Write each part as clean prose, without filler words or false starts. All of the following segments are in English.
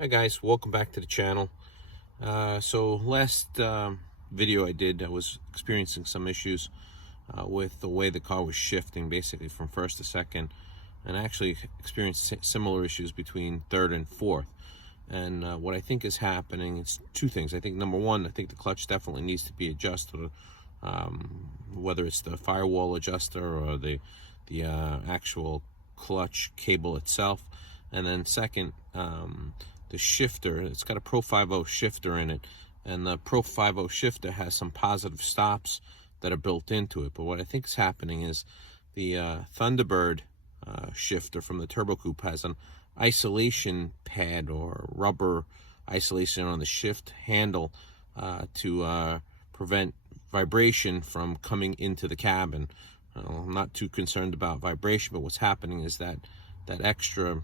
Hi guys, welcome back to the channel. So last video I did, I was experiencing some issues with the way the car was shifting, basically from first to second, and I actually experienced similar issues between third and fourth. And what I think is happening, it's two things. I think number one, I think the clutch definitely needs to be adjusted, whether it's the firewall adjuster or the actual clutch cable itself. And then second, the shifter, it's got a Pro 5.0 shifter in it, and the Pro 5.0 shifter has some positive stops that are built into it. But what I think is happening is the Thunderbird shifter from the Turbo Coupe has an isolation pad or rubber isolation on the shift handle to prevent vibration from coming into the cabin. I'm not too concerned about vibration, but what's happening is that extra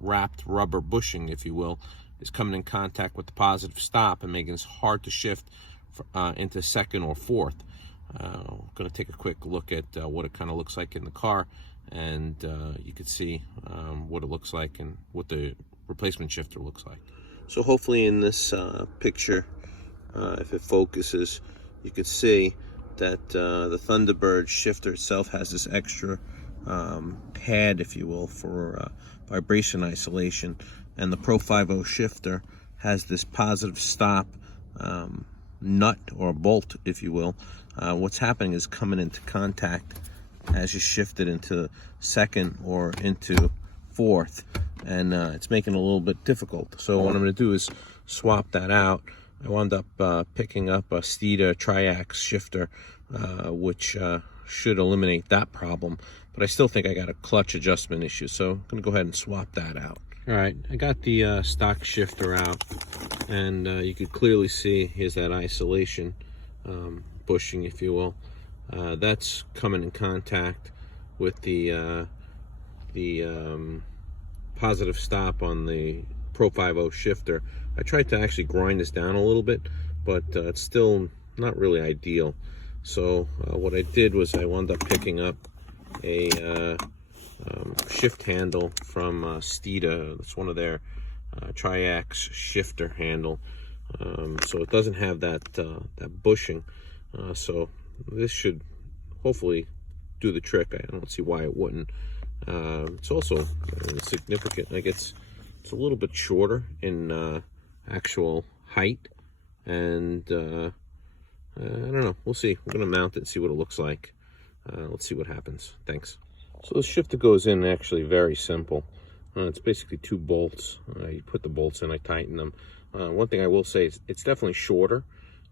wrapped rubber bushing, if you will, is coming in contact with the positive stop and making it hard to shift into second or fourth. I'm going to take a quick look at what it kind of looks like in the car, and you can see what it looks like and what the replacement shifter looks like. So hopefully in this picture, if it focuses, you can see that the Thunderbird shifter itself has this extra pad, if you will, for vibration isolation, and the Pro 5.0 shifter has this positive stop nut or bolt, if you will. What's happening is coming into contact as you shift it into second or into fourth, and it's making it a little bit difficult. So what I'm going to do is swap that out. I wound up picking up a Steeda triax shifter, which should eliminate that problem, but I still think I got a clutch adjustment issue, so I'm going to go ahead and swap that out. All right, I got the stock shifter out, and you can clearly see here's that isolation bushing, if you will. That's coming in contact with the positive stop on the Pro 5.0 shifter. I tried to actually grind this down a little bit, but it's still not really ideal. So what I did was I wound up picking up a shift handle from Steeda. That's one of their triax shifter handle. So it doesn't have that bushing. So this should hopefully do the trick. I don't see why it wouldn't. It's also significant. Like it's a little bit shorter in actual height, and I don't know. We'll see. We're going to mount it and see what it looks like. Let's see what happens. Thanks. So the shifter goes in actually very simple. It's basically two bolts. You put the bolts in, I tighten them. One thing I will say is it's definitely shorter,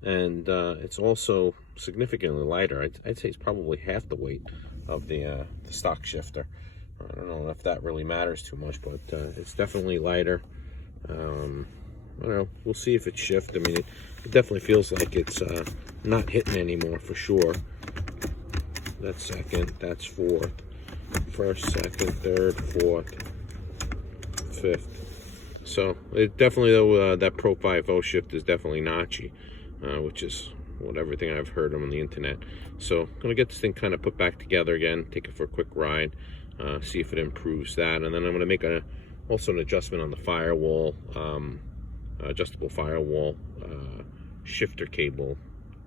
and it's also significantly lighter. I'd say it's probably half the weight of the stock shifter. I don't know if that really matters too much, but it's definitely lighter. I don't know. We'll see if it shifts. I mean, it definitely feels like it's not hitting anymore for sure. That's second, that's fourth. First, second, third, fourth, fifth. So it definitely, though, that Pro 5.0 shift is definitely notchy, which is what everything I've heard on the internet. So I'm gonna get this thing kind of put back together again, take it for a quick ride, see if it improves that, and then I'm gonna make also an adjustment on the firewall, adjustable firewall shifter cable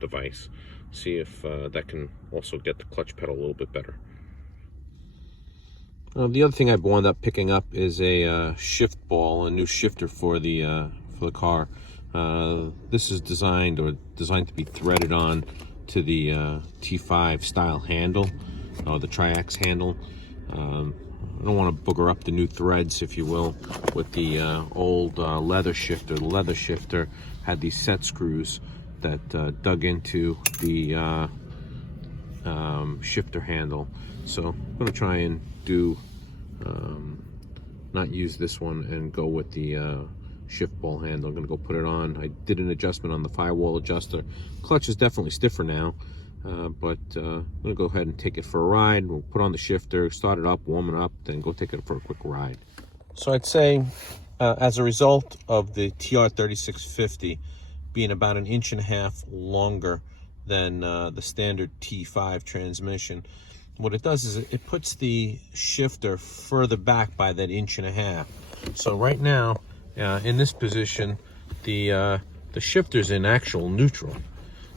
device. See if that can also get the clutch pedal a little bit better. The other thing I wound up picking up is a shift ball, a new shifter for the car. This is designed to be threaded on to the T5 style handle, the triax handle. I don't want to booger up the new threads, if you will, with the old leather shifter. The leather shifter had these set screws that dug into the shifter handle. So I'm going to try and not use this one and go with the shift ball handle. I'm going to go put it on. I did an adjustment on the firewall adjuster. Clutch is definitely stiffer now, but I'm going to go ahead and take it for a ride. We'll put on the shifter, start it up, warm it up, then go take it for a quick ride. So I'd say as a result of the TR3650 being about 1.5 inches longer than the standard T5 transmission, what it does is it puts the shifter further back by that 1.5 inches. So right now In this position, the shifter's in actual neutral.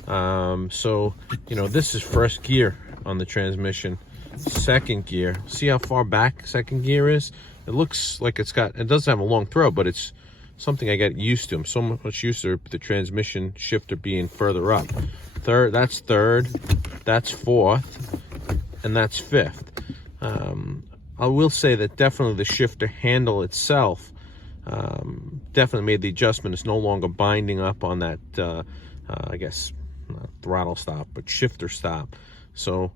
So, you know, this is first gear on the transmission. Second gear, see how far back second gear is? It looks like it doesn't have a long throw, but it's something I get used to. I'm so much used to the transmission shifter being further up. That's third, that's fourth, and that's fifth. I will say that definitely the shifter handle itself definitely made the adjustment. It's no longer binding up on that, I guess, not throttle stop, but shifter stop. So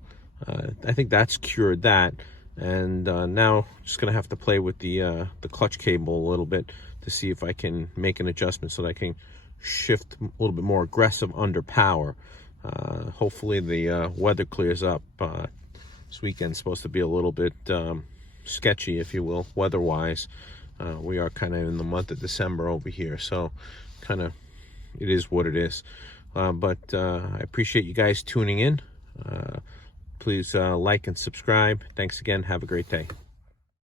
I think that's cured that. And now just gonna have to play with the clutch cable a little bit to see if I can make an adjustment so that I can shift a little bit more aggressive under power. Hopefully the weather clears up. This weekend's supposed to be a little bit sketchy, if you will, weather-wise. We are kind of in the month of December over here, so kind of it is what it is. But I appreciate you guys tuning in. Please like and subscribe. Thanks again. Have a great day.